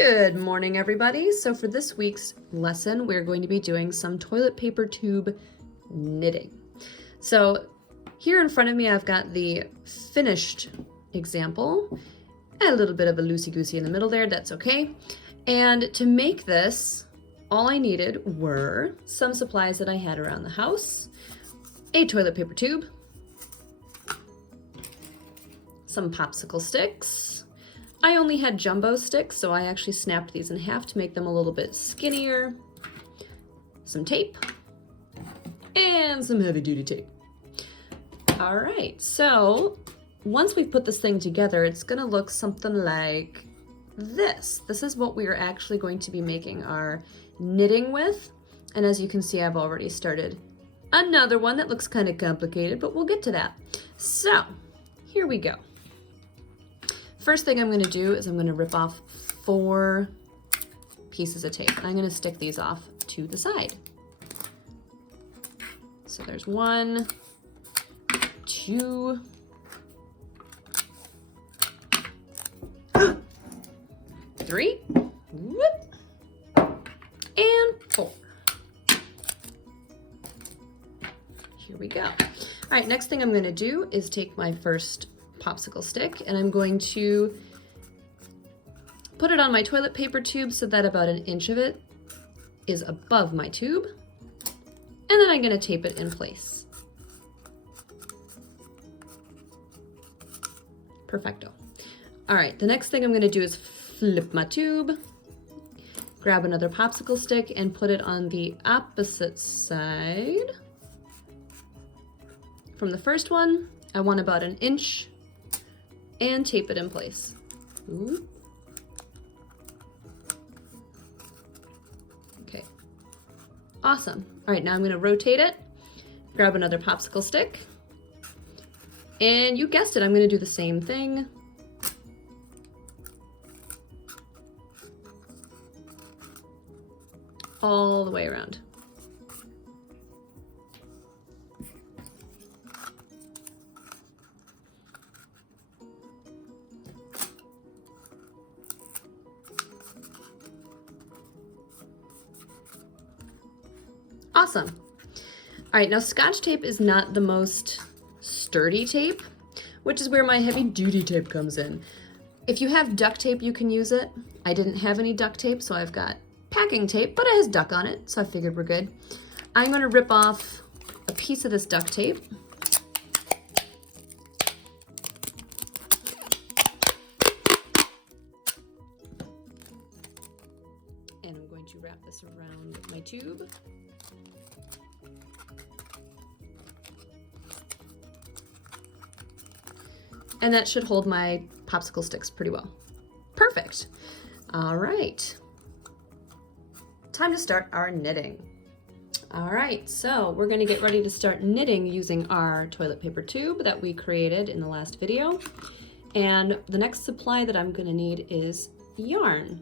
Good morning, everybody. So for this week's lesson, we're going to be doing some toilet paper tube knitting. So here in front of me, I've got the finished example, a little bit of a loosey-goosey in the middle there, that's okay. And to make this, all I needed were some supplies that I had around the house, a toilet paper tube, some popsicle sticks. I only had jumbo sticks, so I actually snapped these in half to make them a little bit skinnier, some tape, and some heavy-duty tape. All right, so once we've put this thing together, it's gonna look something like this. This is what we are actually going to be making our knitting with. And as you can see, I've already started another one that looks kind of complicated, but we'll get to that. So here we go. First thing I'm going to do is I'm going to rip off 4 pieces of tape. I'm going to stick these off to the side. So there's 1, 2, 3, whoop, and 4. Here we go. All right, next thing I'm going to do is take my first popsicle stick and I'm going to put it on my toilet paper tube so that about 1 inch of it is above my tube, and then I'm going to tape it in place. Perfecto. All right, the next thing I'm going to do is flip my tube, grab another popsicle stick and put it on the opposite side. From the first one, I want about 1 inch and tape it in place. Ooh. Okay, awesome. All right, now I'm gonna rotate it, grab another popsicle stick, and you guessed it, I'm gonna do the same thing. All the way around. Awesome. All right, now Scotch tape is not the most sturdy tape, which is where my heavy duty tape comes in. If you have duct tape, you can use it. I didn't have any duct tape, so I've got packing tape, but it has duck on it, so I figured we're good. I'm gonna rip off a piece of this duct tape. And I'm going to wrap this around my tube. And that should hold my popsicle sticks pretty well. Perfect. All right. Time to start our knitting. All right, so we're gonna get ready to start knitting using our toilet paper tube that we created in the last video. And the next supply that I'm gonna need is yarn.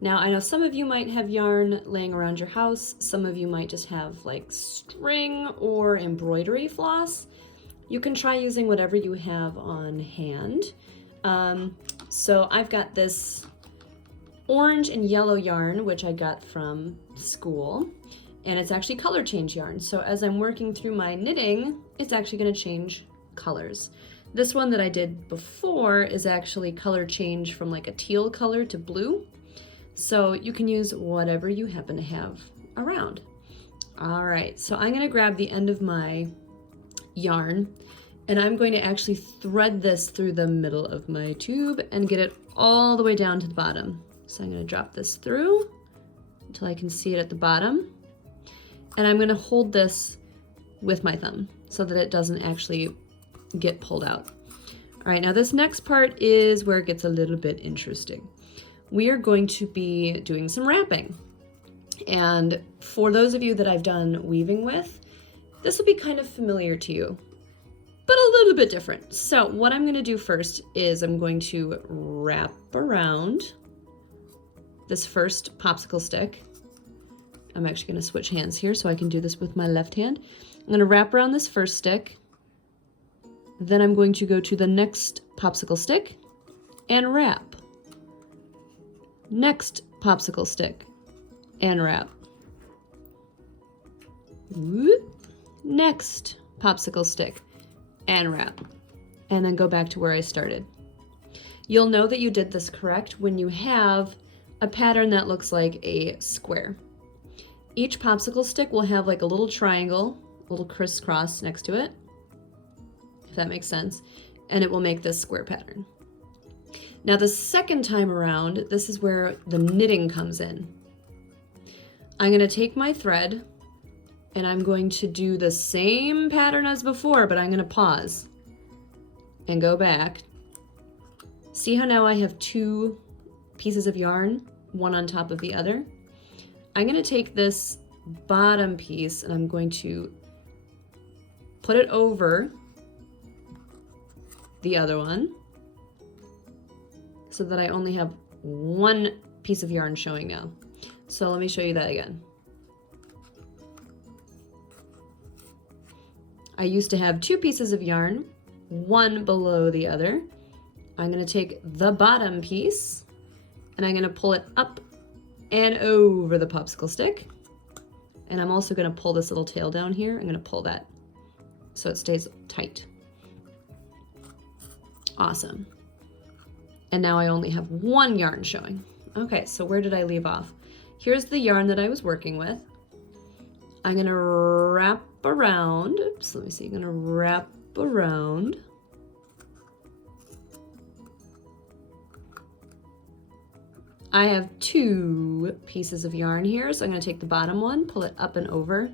Now, I know some of you might have yarn laying around your house. Some of you might just have like string or embroidery floss. You can try using whatever you have on hand. So I've got this orange and yellow yarn, which I got from school, and it's actually color change yarn. So as I'm working through my knitting, it's actually gonna change colors. This one that I did before is actually color change from like a teal color to blue. So you can use whatever you happen to have around. All right, so I'm gonna grab the end of my yarn and I'm going to actually thread this through the middle of my tube and get it all the way down to the bottom. So I'm gonna drop this through until I can see it at the bottom. And I'm gonna hold this with my thumb so that it doesn't actually get pulled out. All right, now this next part is where it gets a little bit interesting. We are going to be doing some wrapping. And for those of you that I've done weaving with, this will be kind of familiar to you, but a little bit different. So what I'm gonna do first is I'm going to wrap around this first popsicle stick. I'm actually gonna switch hands here so I can do this with my left hand. I'm gonna wrap around this first stick. Then I'm going to go to the next popsicle stick and wrap. Next popsicle stick and wrap. Whoop. Next popsicle stick and wrap. And then go back to where I started. You'll know that you did this correct when you have a pattern that looks like a square. Each popsicle stick will have like a little triangle, a little crisscross next to it, if that makes sense, and it will make this square pattern. Now the second time around, this is where the knitting comes in. I'm going to take my thread and I'm going to do the same pattern as before, but I'm going to pause and go back. See how now I have two pieces of yarn, one on top of the other? I'm going to take this bottom piece and I'm going to put it over the other one so that I only have one piece of yarn showing now. So let me show you that again. I used to have two pieces of yarn, one below the other. I'm going to take the bottom piece and I'm going to pull it up and over the popsicle stick. And I'm also going to pull this little tail down here. I'm going to pull that so it stays tight. Awesome. And now I only have one yarn showing. Okay, so where did I leave off? Here's the yarn that I was working with. I'm going to wrap around. Oops, let me see. I'm going to wrap around. I have two pieces of yarn here, so I'm going to take the bottom one, pull it up and over,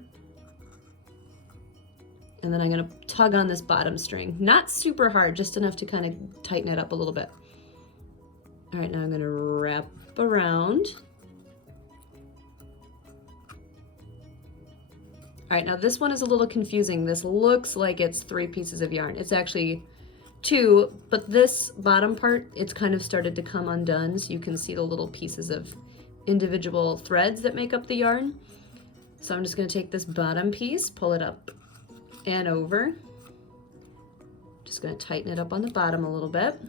and then I'm going to tug on this bottom string. Not super hard, just enough to kind of tighten it up a little bit. All right, now I'm going to wrap around. All right, now this one is a little confusing. This looks like it's 3 pieces of yarn. It's actually 2, but this bottom part, it's kind of started to come undone, so you can see the little pieces of individual threads that make up the yarn. So I'm just going to take this bottom piece, pull it up and over. Just going to tighten it up on the bottom a little bit.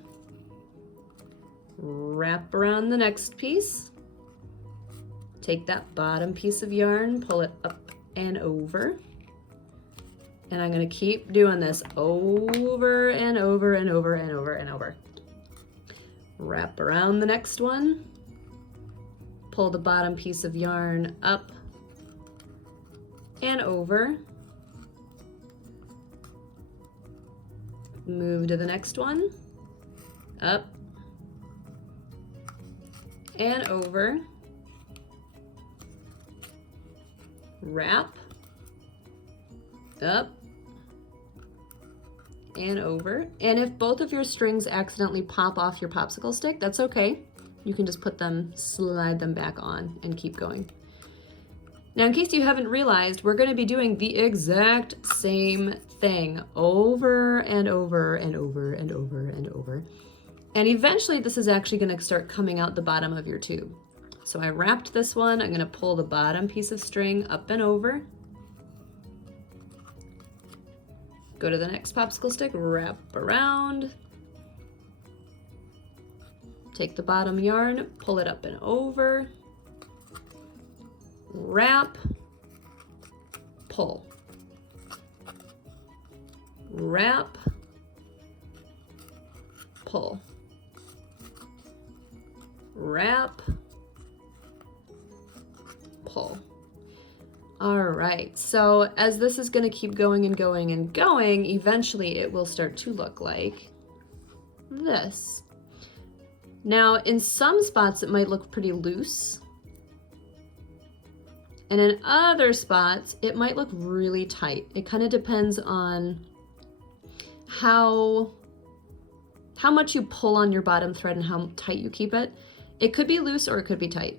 Wrap around the next piece. Take that bottom piece of yarn, pull it up and over. And I'm going to keep doing this over and over and over and over and over. Wrap around the next one. Pull the bottom piece of yarn up and over. Move to the next one. Up and over. Wrap. Up and over. And if both of your strings accidentally pop off your popsicle stick, that's okay. You can just put them, slide them back on and keep going. Now, in case you haven't realized, we're going to be doing the exact same thing over and over and over and over and over. And eventually this is actually going to start coming out the bottom of your tube. So I wrapped this one. I'm going to pull the bottom piece of string up and over. Go to the next popsicle stick, wrap around. Take the bottom yarn, pull it up and over. Wrap, pull. Wrap, pull. Wrap, pull. All right, so as this is going to keep going and going and going, eventually it will start to look like this. Now, in some spots it might look pretty loose, and in other spots it might look really tight. It kind of depends on how much you pull on your bottom thread and how tight you keep it. It could be loose or it could be tight.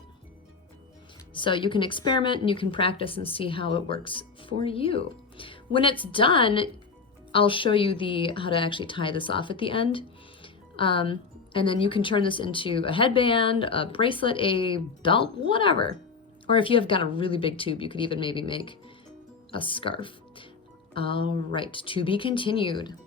So you can experiment and you can practice and see how it works for you. When it's done, I'll show you how to actually tie this off at the end. And then you can turn this into a headband, a bracelet, a belt, whatever. Or if you have got a really big tube, you could even maybe make a scarf. All right, to be continued.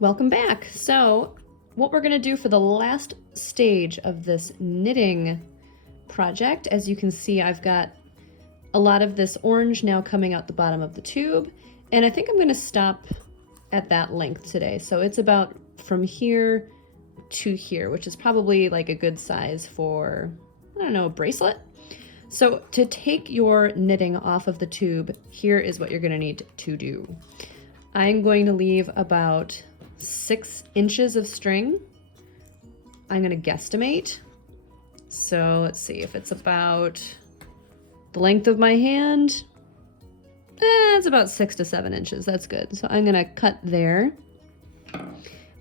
Welcome back. So what we're going to do for the last stage of this knitting project, as you can see, I've got a lot of this orange now coming out the bottom of the tube, and I think I'm going to stop at that length today. So it's about from here to here, which is probably like a good size for, I don't know, a bracelet. So to take your knitting off of the tube, here is what you're going to need to do. I'm going to leave about 6 inches of string. I'm going to guesstimate. So let's see if it's about the length of my hand. It's about 6 to 7 inches. That's good. So I'm going to cut there.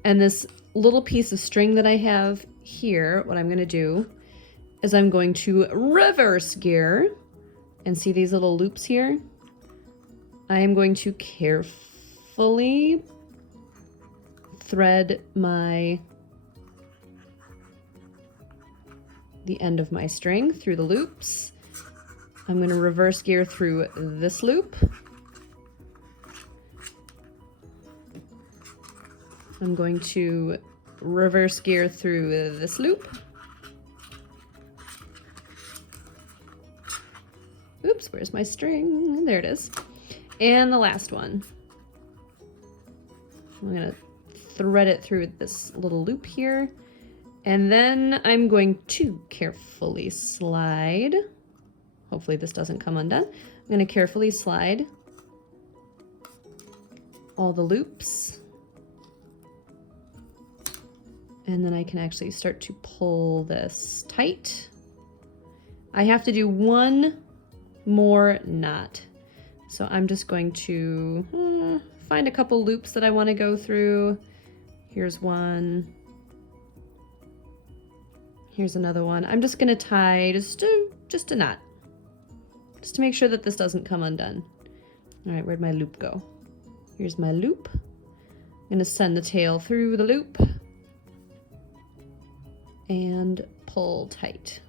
And this little piece of string that I have here, what I'm going to do is I'm going to reverse gear. And see these little loops here? I am going to carefully thread the end of my string through the loops. I'm going to reverse gear through this loop. I'm going to reverse gear through this loop. Oops, where's my string? There it is. And the last one. I'm going to thread it through this little loop here. And then I'm going to carefully slide. Hopefully this doesn't come undone. I'm going to carefully slide all the loops. And then I can actually start to pull this tight. I have to do one more knot. So I'm just going to find a couple loops that I want to go through. Here's one. Here's another one. I'm just going to tie just a knot, just to make sure that this doesn't come undone. All right, where'd my loop go? Here's my loop. I'm going to send the tail through the loop and pull tight.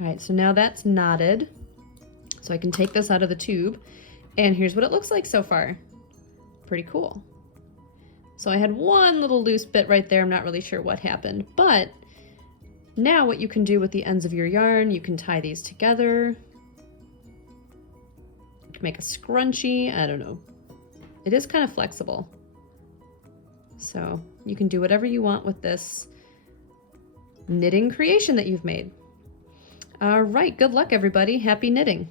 All right, so now that's knotted. So I can take this out of the tube, and here's what it looks like so far. Pretty cool. So I had one little loose bit right there. I'm not really sure what happened, but now what you can do with the ends of your yarn, you can tie these together. You can make a scrunchie. I don't know. It is kind of flexible. So you can do whatever you want with this knitting creation that you've made. All right, good luck everybody. Happy knitting.